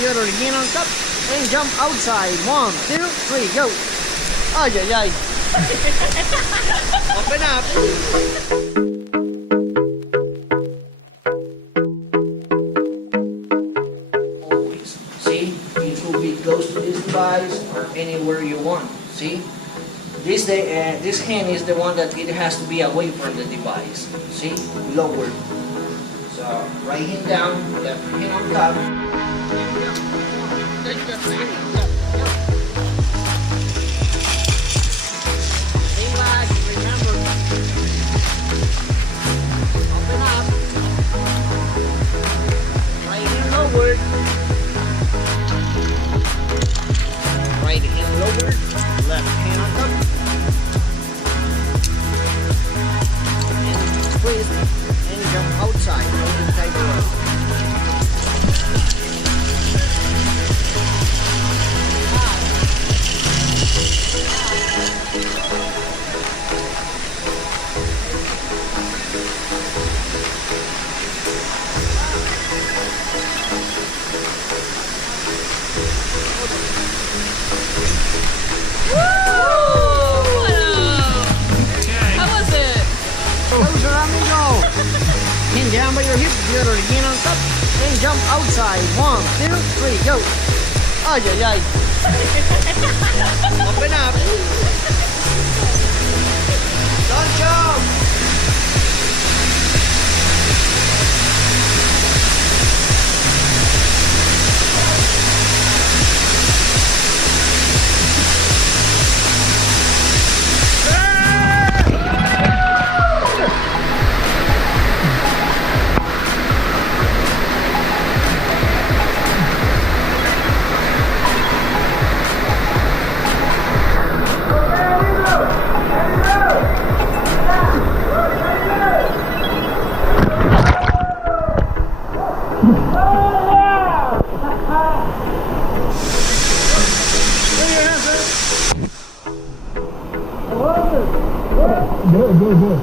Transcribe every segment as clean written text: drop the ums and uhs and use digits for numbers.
the other hand on top, and jump outside. 1, 2, 3, go. Ay, ay, ay. Open up. Always. See, you could be close to this device or anywhere you want. See, this hand is the one that it has to be away from the device. See, lower. So right hand down, left hand on top. Relax, remember. Open up. Right hand lowered. Right hand lowered. Left hand on top. And twist and jump outside. Inside the road. Hand down by your hip, the other hand on top, and jump outside. 1, 2, 3, go. Ay, ay, ay. Open up. Don't jump. Good.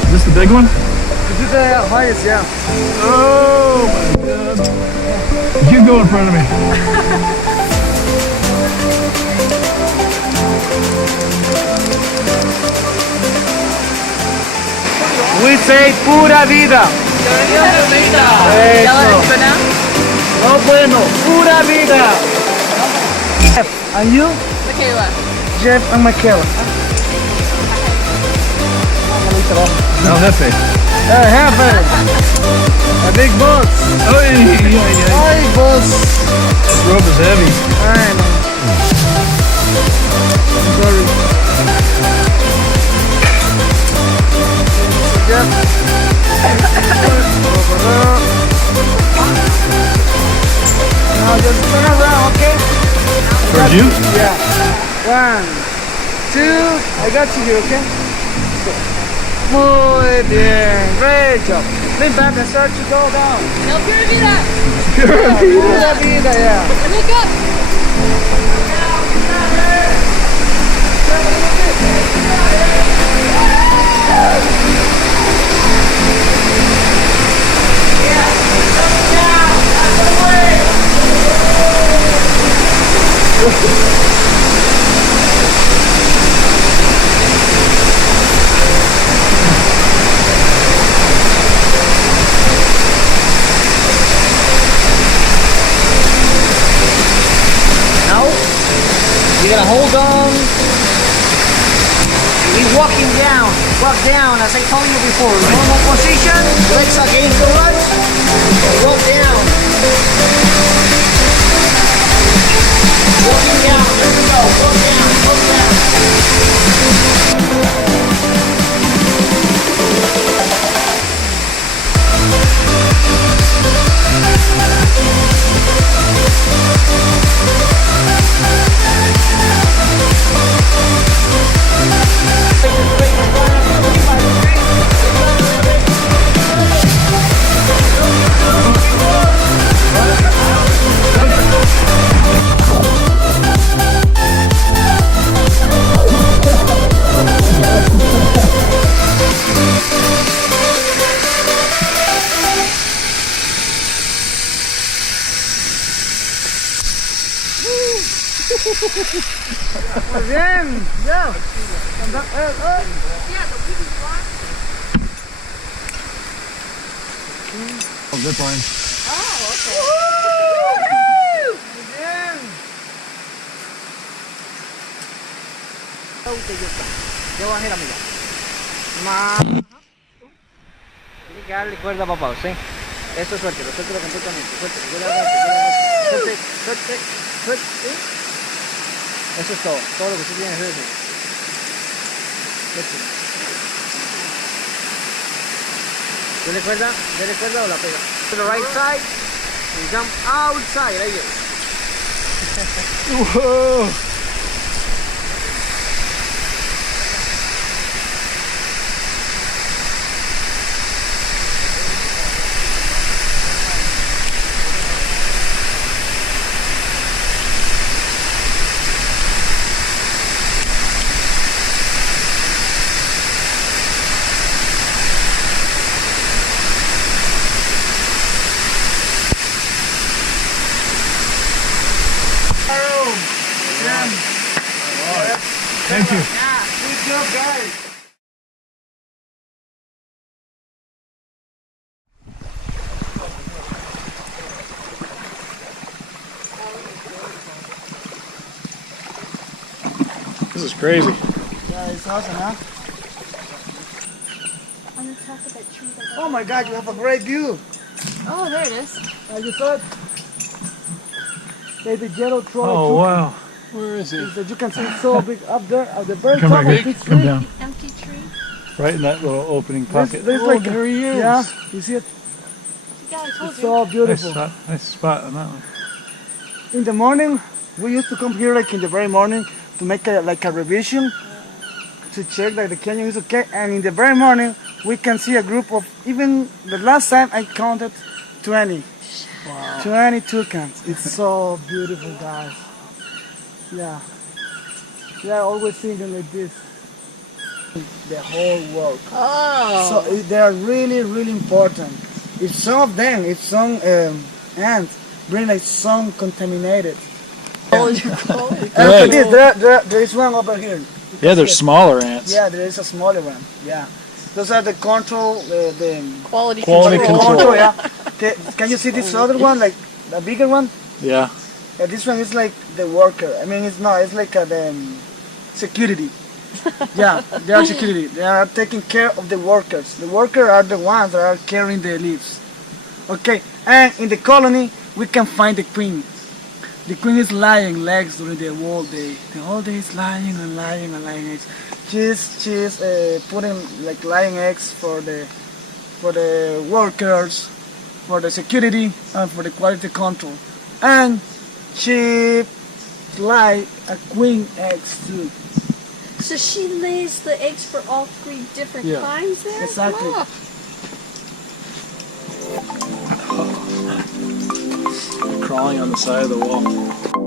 Is this the big one? This is the highest, yeah. Oh my god. You go in front of me. We say pura vida. Eso. No bueno, pura vida. Jeff, and you? Michaela. Jeff and Michaela. No, jefe. Jefe. A big boss. Ay, ay, ay. Hi, boss. This rope is heavy. I know. I'm sorry. Jeff. Now just turn around, okay? Towards you? Yeah. 1, 2. I got you here, okay? Muy bien. Great job. Lean back and start to go down. No, pura vida. Pura vida, yeah. Look up. You're gonna hold on. Keep walking down. Walk down, as I told you before. Normal position, legs against the rod. Walk down. Walking down. There we go. Walk down. Walk down. Muy bien, ya. Oh, zip line. Ya bajé la milla. Más. Tiene que darle cuerda, papá, ¿sí? Eso suéltelo completamente. Suelte. ¿Sí? Eso es todo. Todo lo que usted tiene que hacer es eso. Suéltelo. Dele cuerda o la pega. To the right side and jump outside. Ahí es. Whoa. Thank you. Good job, guys. This is crazy. Yeah, it's awesome, huh? On the top of that tree. Oh my God, you have a great view. Oh, there it is. You saw it? There's the yellow trolley. Oh, wow. Where is it? That you can see it's so big up there. The bird Come top back, of this come tree. down. Empty tree. Right in that little opening There's, pocket. there's Oh, like there he is. Yeah, you see it? Yeah, I told It's you. so Nice beautiful. spot on that one. In the morning, we used to come here like in the very morning to make a revision to check like the canyon is okay. And in the very morning, we can see a group of, even the last time I counted 20. Wow. 20 toucans. It's so beautiful, guys. Yeah. Yeah, always thinking like this. The whole world. Oh. So they are really, really important. If some ants bring like some contaminated. Oh, you call it. And Right. for this, there is one over here. Yeah, they're smaller ants. Yeah, there is a smaller one. Yeah. Those are the control, the Quality Quality control. yeah. Can you see this other one, like the bigger one? Yeah. This one is like the worker. I mean, it's not. It's like the security. Yeah, they are security. They are taking care of the workers. The workers are the ones that are carrying the leaves. Okay, and in the colony, we can find the queen. The queen is laying eggs during the whole day. The whole day is lying and lying and laying eggs. She's putting like laying eggs for the workers, for the security, and for the quality control. And she lay a queen eggs too. So she lays the eggs for all three different Yeah. kinds there? Exactly. Oh. Crawling on the side of the wall.